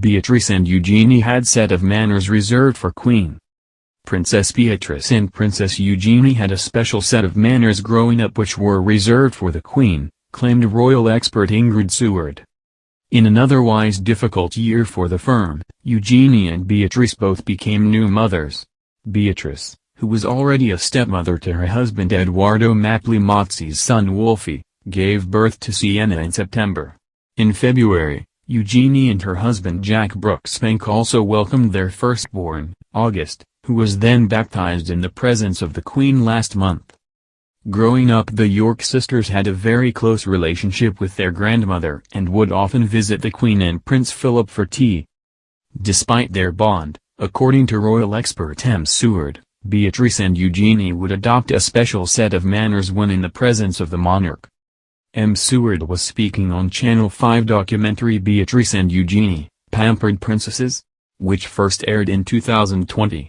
Beatrice and Eugenie had set of manners reserved for Queen. Princess Beatrice and Princess Eugenie had a special set of manners growing up which were reserved for the Queen, claimed royal expert Ingrid Seward. In an otherwise difficult year for the firm, Eugenie and Beatrice both became new mothers. Beatrice, who was already a stepmother to her husband Edoardo Mapli-Mozzi's son Wolfie, gave birth to Sienna in September. In February, Eugenie and her husband Jack Brooksbank also welcomed their firstborn, August, who was then baptized in the presence of the Queen last month. Growing up, the York sisters had a very close relationship with their grandmother and would often visit the Queen and Prince Philip for tea. Despite their bond, according to royal expert M. Seward, Beatrice and Eugenie would adopt a special set of manners when in the presence of the monarch. M. Seward was speaking on Channel 5 documentary Beatrice and Eugenie, Pampered Princesses, which first aired in 2020.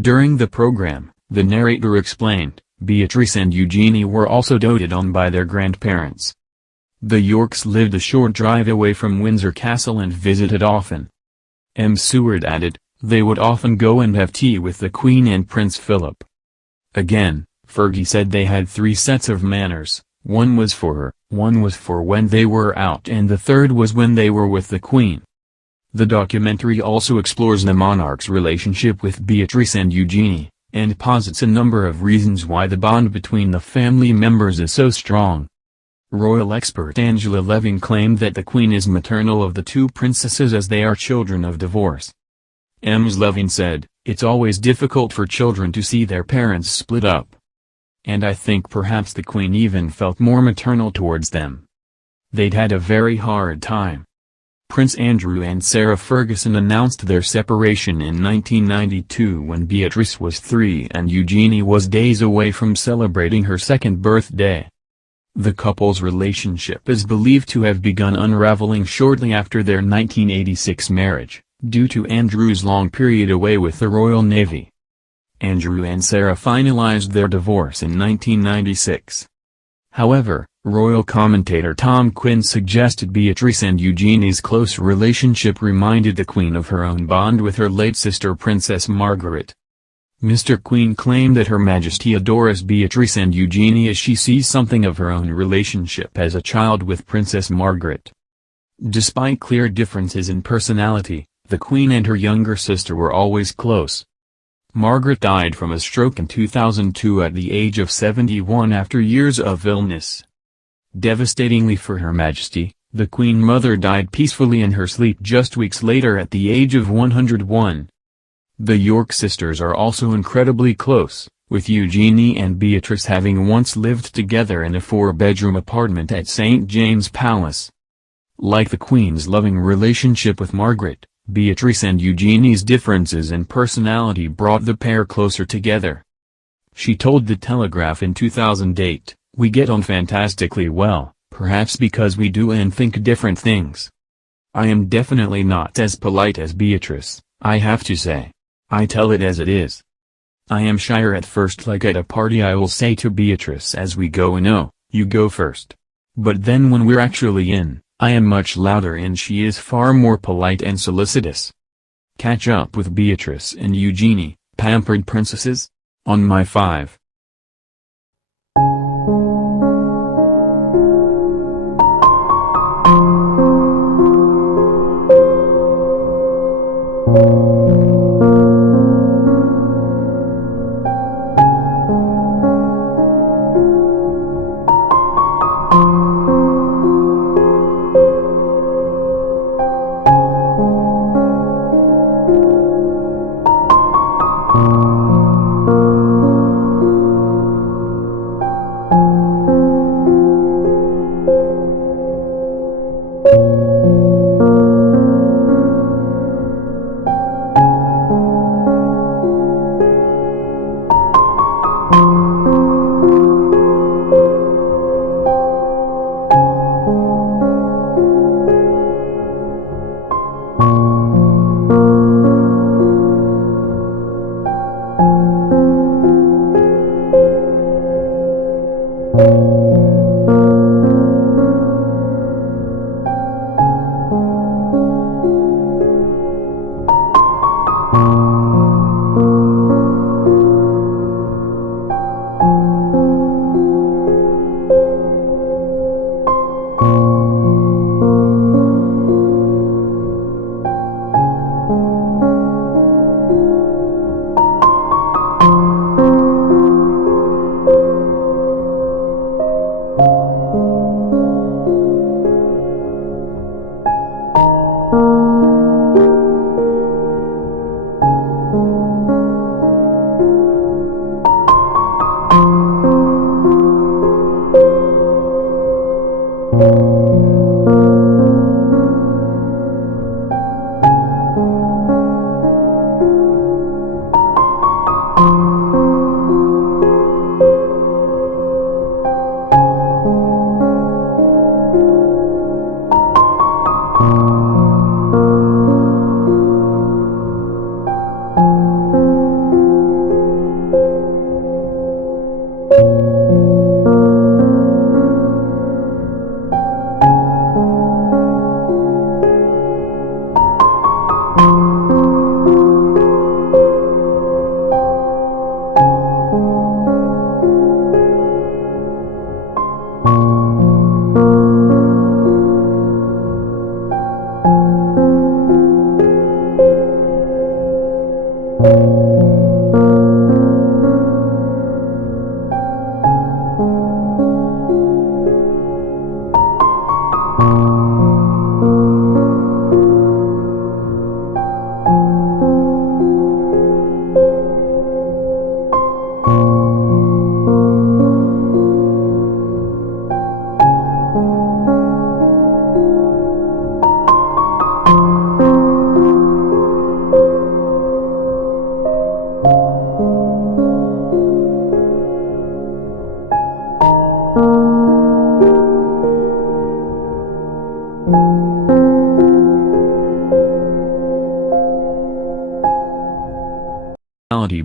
During the program, the narrator explained, Beatrice and Eugenie were also doted on by their grandparents. The Yorks lived a short drive away from Windsor Castle and visited often. M. Seward added, they would often go and have tea with the Queen and Prince Philip. Again, Fergie said they had 3 sets of manners, one was for her, one was for when they were out, and the third was when they were with the Queen. The documentary also explores the monarch's relationship with Beatrice and Eugenie, and posits a number of reasons why the bond between the family members is so strong. Royal expert Angela Leving claimed that the Queen is maternal of the 2 princesses as they are children of divorce. Ms. Leving said, it's always difficult for children to see their parents split up. And I think perhaps the Queen even felt more maternal towards them. They'd had a very hard time. Prince Andrew and Sarah Ferguson announced their separation in 1992 when Beatrice was 3 and Eugenie was days away from celebrating her 2nd birthday. The couple's relationship is believed to have begun unraveling shortly after their 1986 marriage, due to Andrew's long period away with the Royal Navy. Andrew and Sarah finalized their divorce in 1996. However, royal commentator Tom Quinn suggested Beatrice and Eugenie's close relationship reminded the Queen of her own bond with her late sister Princess Margaret. Mr. Queen claimed that Her Majesty adores Beatrice and Eugenie as she sees something of her own relationship as a child with Princess Margaret. Despite clear differences in personality, the Queen and her younger sister were always close. Margaret died from a stroke in 2002 at the age of 71 after years of illness. Devastatingly for Her Majesty, the Queen Mother died peacefully in her sleep just weeks later at the age of 101. The York sisters are also incredibly close, with Eugenie and Beatrice having once lived together in a 4-bedroom apartment at St. James Palace. Like the Queen's loving relationship with Margaret, Beatrice and Eugenie's differences in personality brought the pair closer together. She told The Telegraph in 2008, "We get on fantastically well, perhaps because we do and think different things. I am definitely not as polite as Beatrice, I have to say. I tell it as it is. I am shyer at first, like at a party I will say to Beatrice as we go in, oh, you go first. But then when we're actually in, I am much louder and she is far more polite and solicitous." Catch up with Beatrice and Eugenie, Pampered Princesses, on My 5.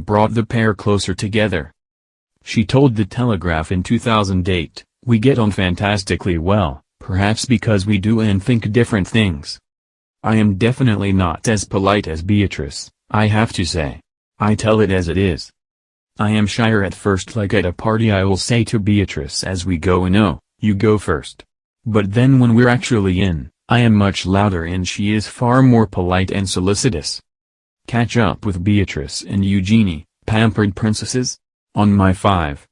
Brought the pair closer together. She told the Telegraph in 2008, "We get on fantastically well, perhaps because we do and think different things. I am definitely not as polite as Beatrice, I have to say. I tell it as it is. I am shyer at first, like at a party I will say to Beatrice as we go in, oh, you go first. But then when we're actually in, I am much louder and she is far more polite and solicitous." Catch up with Beatrice and Eugenie, pampered princesses? On my 5.